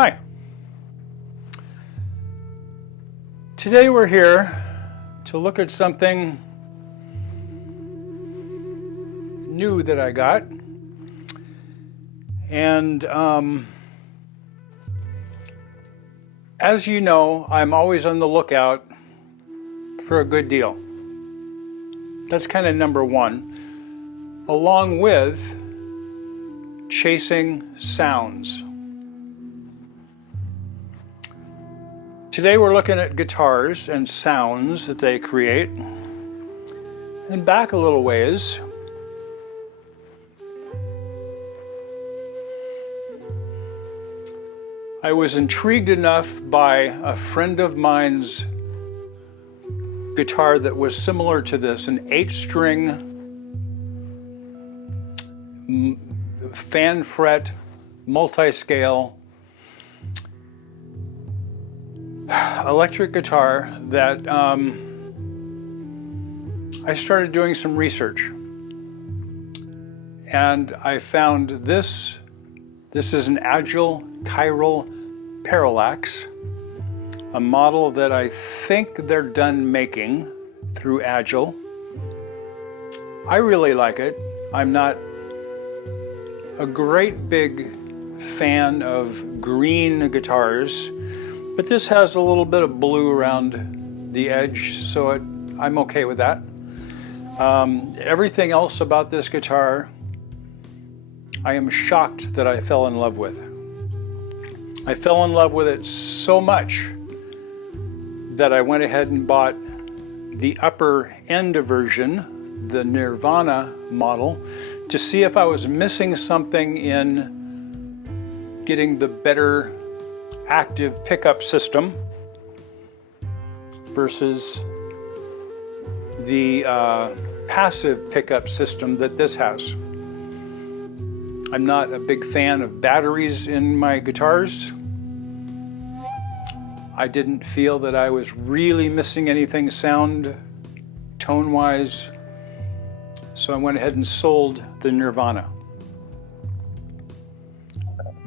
Hi. Today we're here to look at something new that I got. And as you know, I'm always on the lookout for a good deal. That's kind of number one, along with chasing sounds. Today we're looking at guitars and sounds that they create. And back a little ways, I was intrigued enough by a friend of mine's guitar that was similar to this, an 8-string fan fret multi-scale electric guitar that I started doing some research, and I found this. This is an Agile chiral parallax, a model that I think they're done making through Agile. I really like it. I'm not a great big fan of green guitars, but this has a little bit of blue around the edge, so I'm okay with that. Everything else about this guitar, I am shocked that I fell in love with. I fell in love with it so much that I went ahead and bought the upper end version, the Nirvana model, to see if I was missing something in getting the better active pickup system versus the passive pickup system that this has. I'm not a big fan of batteries in my guitars. I didn't feel that I was really missing anything sound tone-wise, so I went ahead and sold the Nirvana.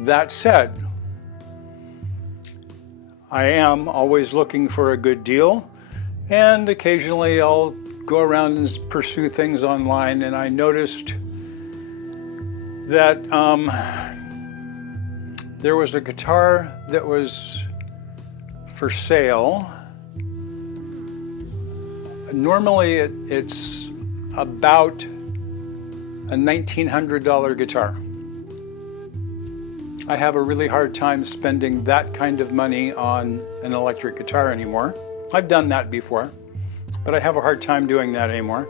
That said, I am always looking for a good deal, and occasionally I'll go around and pursue things online, and I noticed that there was a guitar that was for sale. Normally it's about a $1,900 guitar. I have a really hard time spending that kind of money on an electric guitar anymore. I've done that before, but I have a hard time doing that anymore.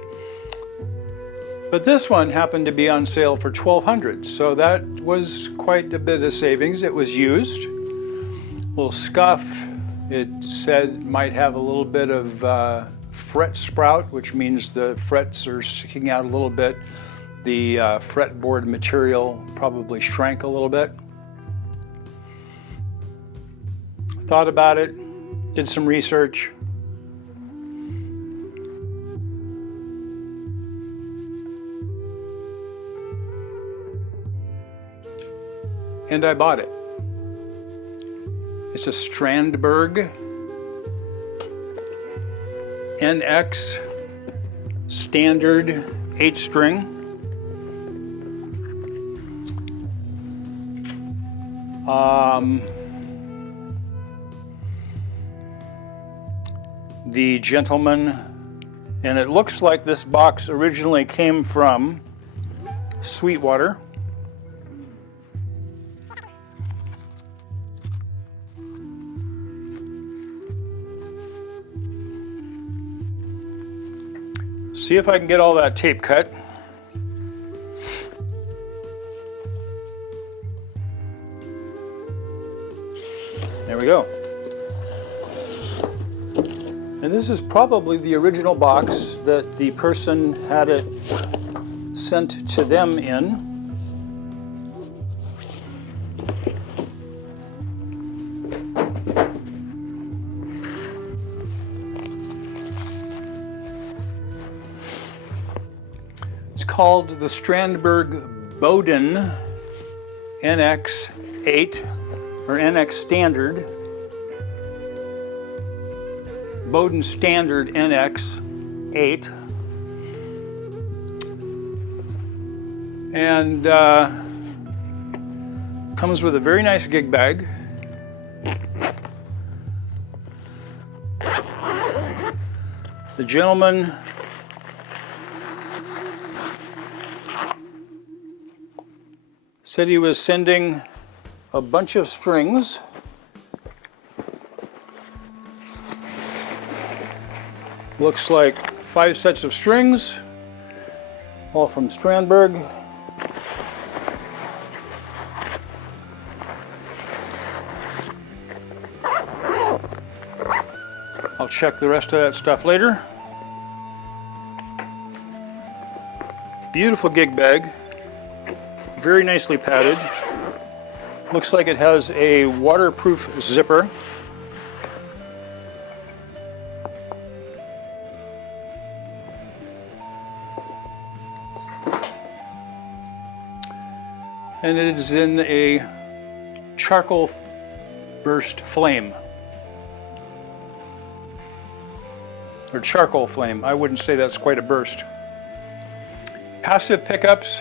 But this one happened to be on sale for $1,200, so that was quite a bit of savings. It was used, a little scuff. It said it might have a little bit of fret sprout, which means the frets are sticking out a little bit. The fretboard material probably shrank a little bit. Thought about it, did some research. And I bought it. It's a Strandberg NX standard 8-string. The gentleman, and it looks like this box originally came from Sweetwater. See if I can get all that tape cut. There we go. And this is probably the original box that the person had it sent to them in. It's called the Strandberg Boden NX 8. or NX Standard, Boden Standard NX 8. And comes with a very nice gig bag. The gentleman said he was sending a bunch of strings. Looks like 5 sets of strings, all from Strandberg. I'll check the rest of that stuff later. Beautiful gig bag, very nicely padded. Looks like it has a waterproof zipper. And it is in a charcoal burst flame. Or charcoal flame. I wouldn't say that's quite a burst. Passive pickups.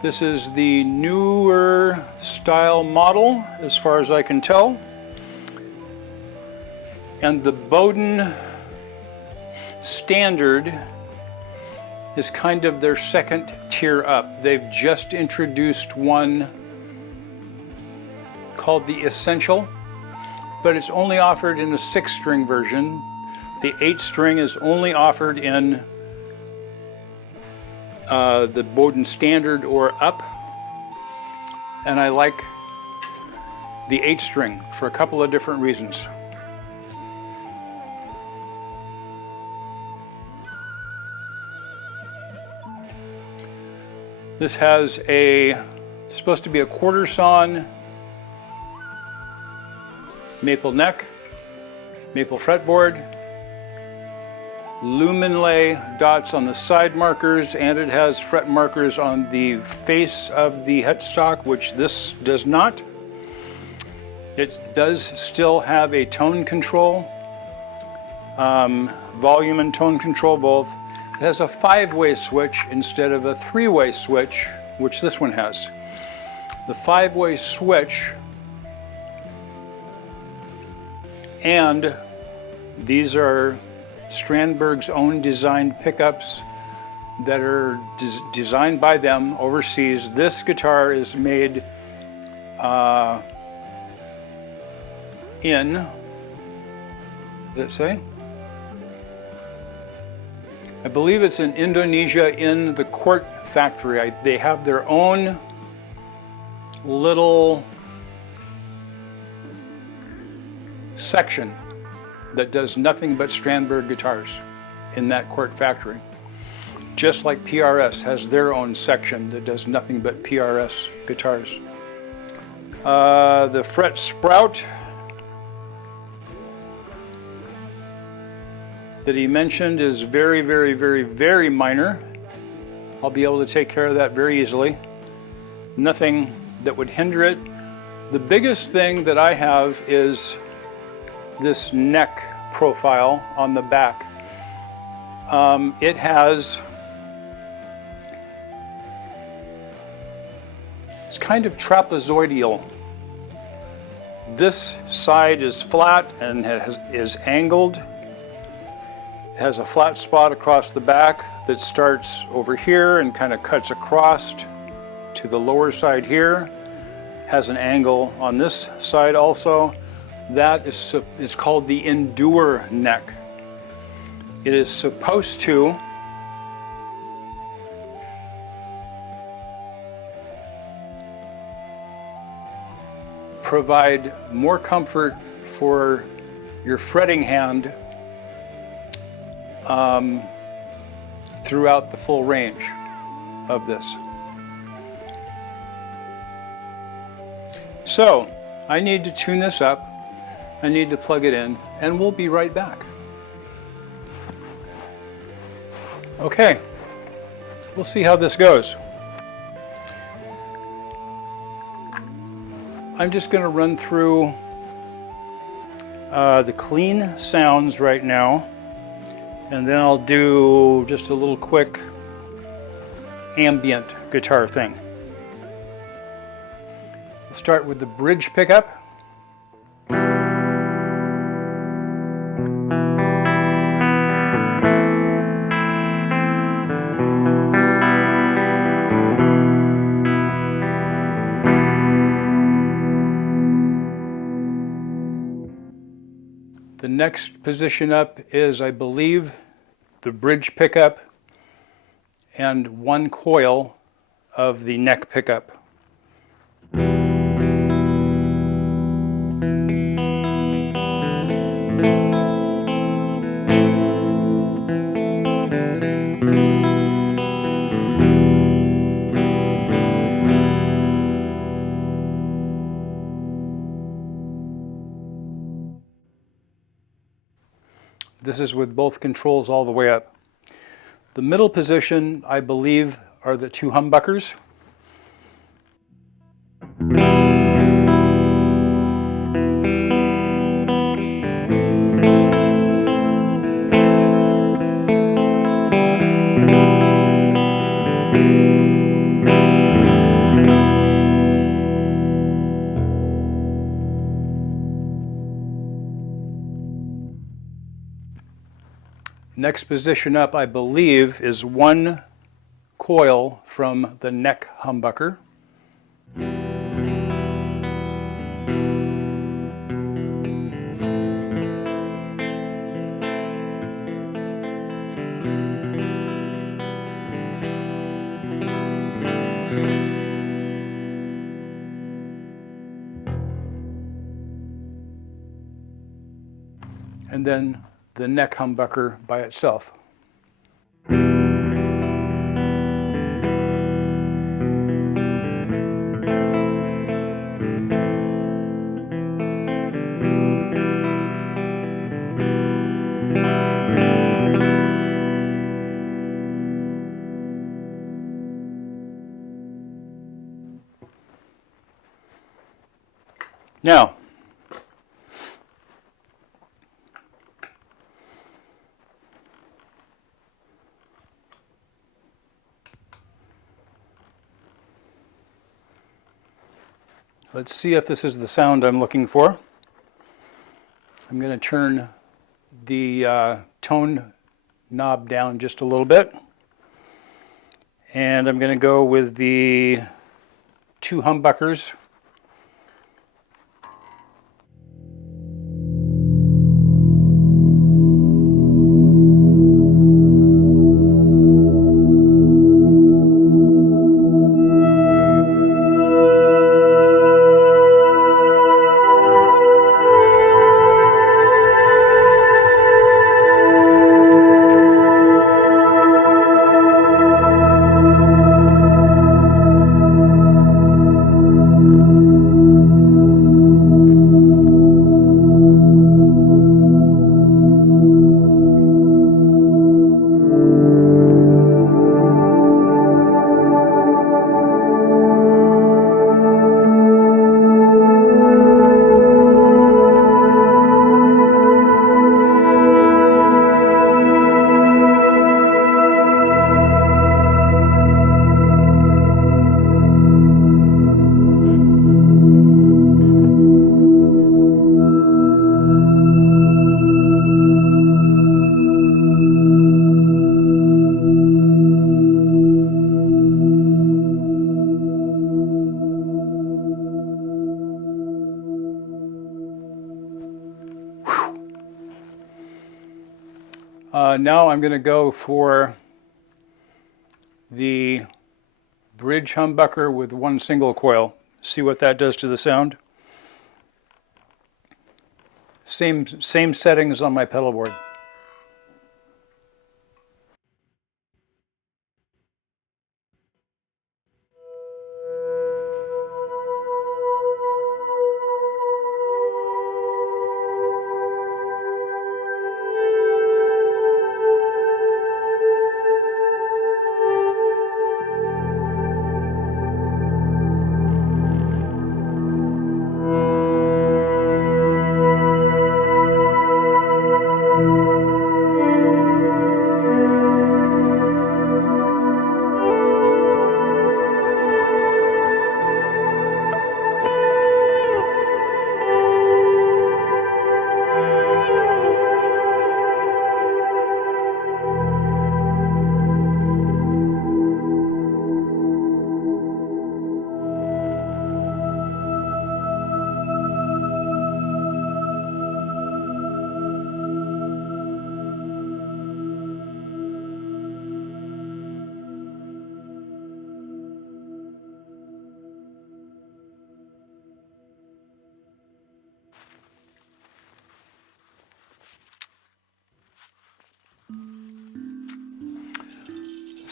This is the newer style model, as far as I can tell. And the Boden Standard is kind of their second tier up. They've just introduced one called the Essential, but it's only offered in a 6-string version. The 8-string is only offered in the Boden Standard or up, and I like the 8-string for a couple of different reasons. This has supposed to be a quarter sawn maple neck, maple fretboard, lumen lay dots on the side markers, and it has fret markers on the face of the headstock, which this does not. It does still have a tone control, volume and tone control both. It has a 5-way switch instead of a 3-way switch, which this one has. The 5-way switch, and these are Strandberg's own designed pickups that are designed by them overseas. This guitar is made in, does it say? I believe it's in Indonesia, in the Quart factory. They have their own little section that does nothing but Strandberg guitars in that Quart factory. Just like PRS has their own section that does nothing but PRS guitars. The fret sprout that he mentioned is very, very, very, very minor. I'll be able to take care of that very easily. Nothing that would hinder it. The biggest thing that I have is this neck profile on the back. It has, it's kind of trapezoidal. This side is flat and is angled. It has a flat spot across the back that starts over here and kind of cuts across to the lower side here. Has an angle on this side also. That is called the Endure neck. It is supposed to provide more comfort for your fretting hand throughout the full range of this. So I need to tune this up. I need to plug it in, and we'll be right back. Okay, we'll see how this goes. I'm just going to run through the clean sounds right now, and then I'll do just a little quick ambient guitar thing. We'll start with the bridge pickup. The next position up is, I believe, the bridge pickup and one coil of the neck pickup. This is with both controls all the way up. The middle position, I believe, are the two humbuckers. Next position up, I believe, is one coil from the neck humbucker. And then the neck humbucker by itself. Now, let's see if this is the sound I'm looking for. I'm going to turn the tone knob down just a little bit. And I'm going to go with the two humbuckers. Now I'm going to go for the bridge humbucker with one single coil. See what that does to the sound. Same settings on my pedal board.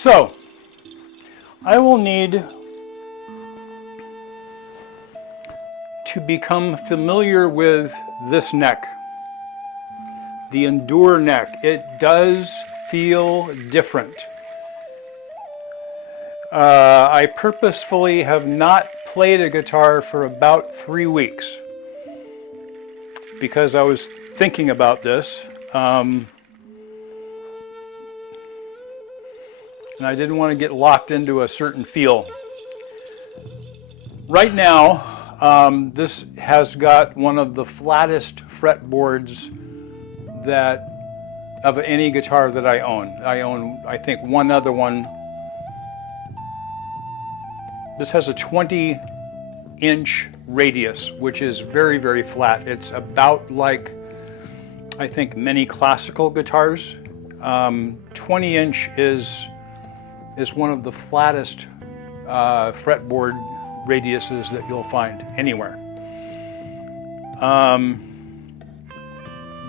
So I will need to become familiar with this neck, the Endure neck. It does feel different. I purposefully have not played a guitar for about 3 weeks because I was thinking about this. And I didn't want to get locked into a certain feel. Right now, this has got one of the flattest fretboards of any guitar that I own. I own, I think, one other one. This has a 20-inch radius, which is very, very flat. It's about like, I think, many classical guitars. 20-inch is one of the flattest fretboard radiuses that you'll find anywhere.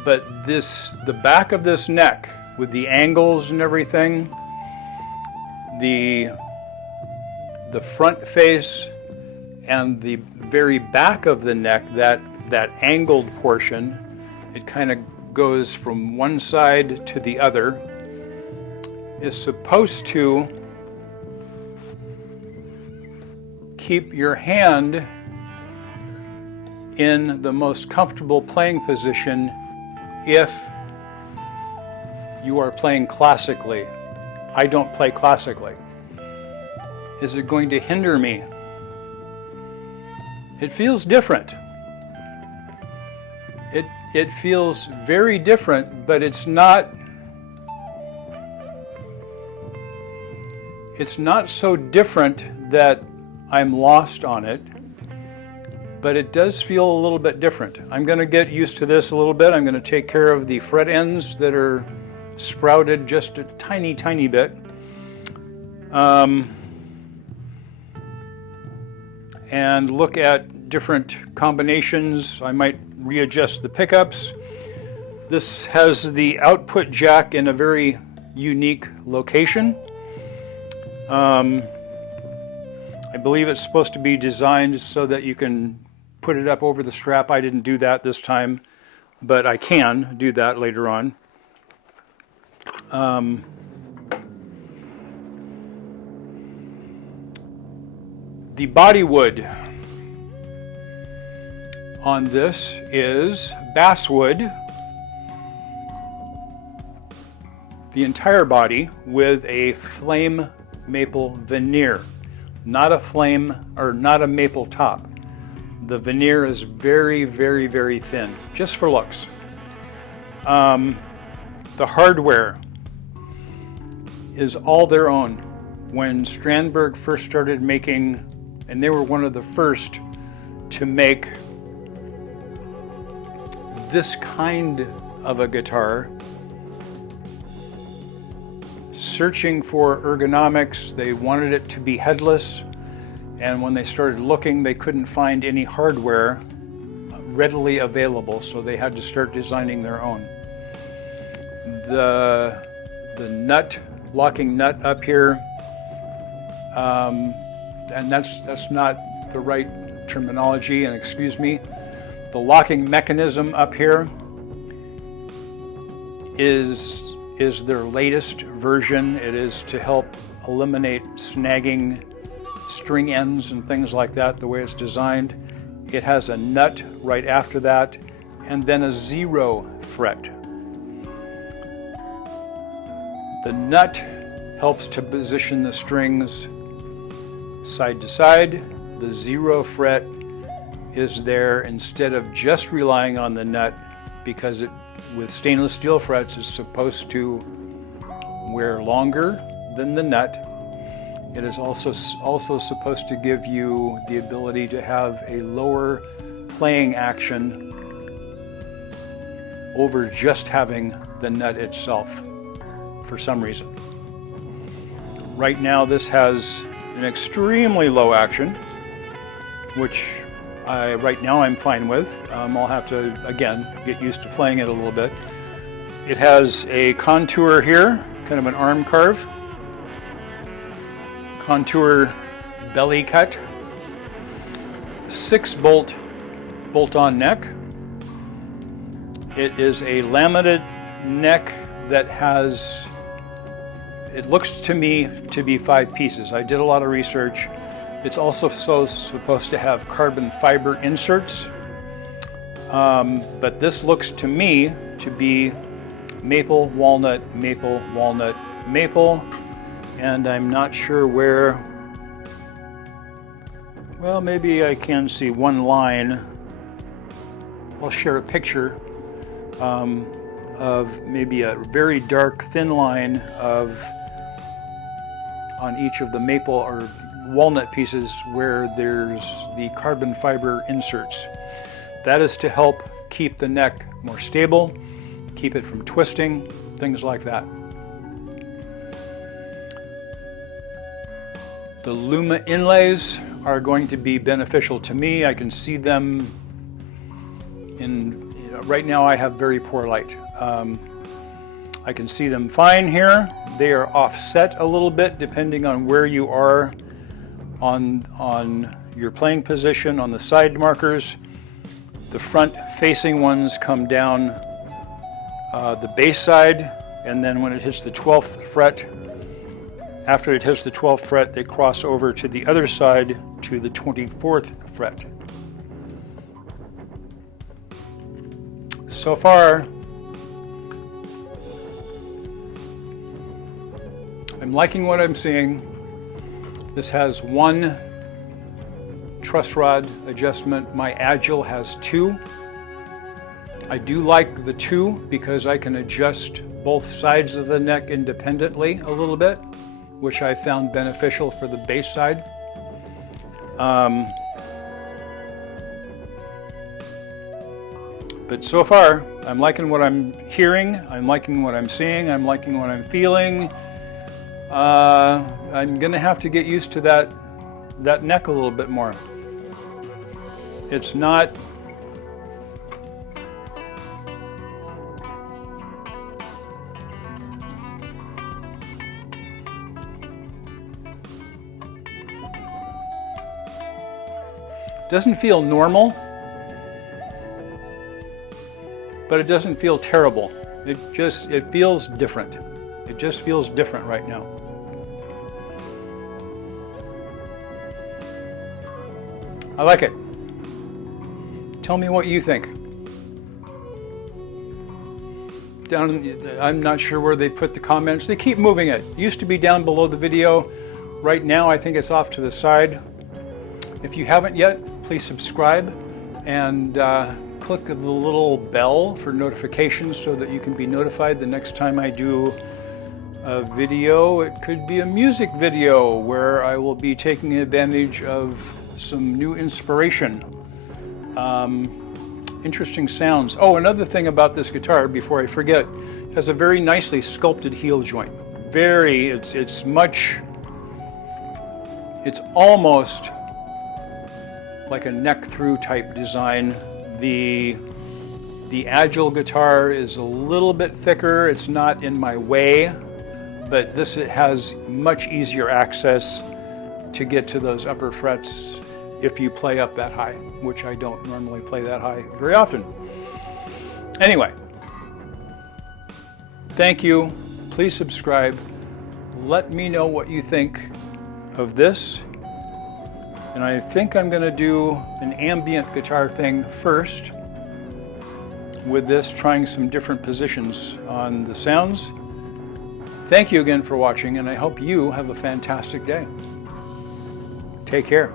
But the back of this neck, with the angles and everything, the front face and the very back of the neck, that angled portion, it kind of goes from one side to the other, is supposed to keep your hand in the most comfortable playing position if you are playing classically. I don't play classically. Is it going to hinder me? It feels different. It feels very different, but it's not so different that I'm lost on it, but it does feel a little bit different. I'm going to get used to this a little bit. I'm going to take care of the fret ends that are sprouted just a tiny, tiny bit. And look at different combinations. I might readjust the pickups. This has the output jack in a very unique location. I believe it's supposed to be designed so that you can put it up over the strap. I didn't do that this time, but I can do that later on. The body wood on this is basswood, the entire body with a flame maple veneer, not a flame or not a maple top. The veneer is very, very, very thin, just for looks. The hardware is all their own. When Strandberg first started making, and they were one of the first to make this kind of a guitar, searching for ergonomics, they wanted it to be headless, and when they started looking, they couldn't find any hardware readily available, so they had to start designing their own. The nut, locking nut up here, and that's not the right terminology, and excuse me. The locking mechanism up here is their latest version. It is to help eliminate snagging string ends and things like that, the way it's designed. It has a nut right after that, and then a 0 fret. The nut helps to position the strings side to side. The 0 fret is there instead of just relying on the nut, because with stainless steel frets, it's supposed to wear longer than the nut. It is also supposed to give you the ability to have a lower playing action over just having the nut itself for some reason. Right now this has an extremely low action, which right now I'm fine with. I'll have to, again, get used to playing it a little bit. It has a contour here, kind of an arm carve. contour belly cut, 6-bolt bolt-on neck. It is a laminated neck that has, it looks to me to be 5 pieces. I did a lot of research. It's also supposed to have carbon fiber inserts, but this looks to me to be maple, walnut, maple, walnut, maple, and I'm not sure where. Well, maybe I can see one line. I'll share a picture of maybe a very dark thin line of on each of the maple or walnut pieces where there's the carbon fiber inserts. That is to help keep the neck more stable, keep it from twisting, things like that. The Luma inlays are going to be beneficial to me. I can see them in, right now I have very poor light. I can see them fine here. They are offset a little bit depending on where you are on your playing position on the side markers. The front facing ones come down the bass side, and then when it hits the 12th fret, after it hits the 12th fret, they cross over to the other side to the 24th fret. So far, I'm liking what I'm seeing. This has 1 truss rod adjustment. My Agile has 2. I do like the 2 because I can adjust both sides of the neck independently a little bit, which I found beneficial for the bass side. But so far, I'm liking what I'm hearing, I'm liking what I'm seeing, I'm liking what I'm feeling. I'm gonna have to get used to that neck a little bit more. It's not doesn't feel normal, but it doesn't feel terrible. It feels different. It just feels different right now. I like it. Tell me what you think. I'm not sure where they put the comments. They keep moving it. It used to be down below the video. Right now, I think it's off to the side. If you haven't yet, please subscribe and click the little bell for notifications so that you can be notified the next time I do a video. It could be a music video where I will be taking advantage of some new inspiration. Interesting sounds. Oh, another thing about this guitar, before I forget, it has a very nicely sculpted heel joint. It's almost like a neck through type design. The Agile guitar is a little bit thicker. It's not in my way, but this has much easier access to get to those upper frets if you play up that high, which I don't normally play that high very often. Anyway, thank you. Please subscribe. Let me know what you think of this. And I think I'm going to do an ambient guitar thing first with this, trying some different positions on the sounds. Thank you again for watching, and I hope you have a fantastic day. Take care.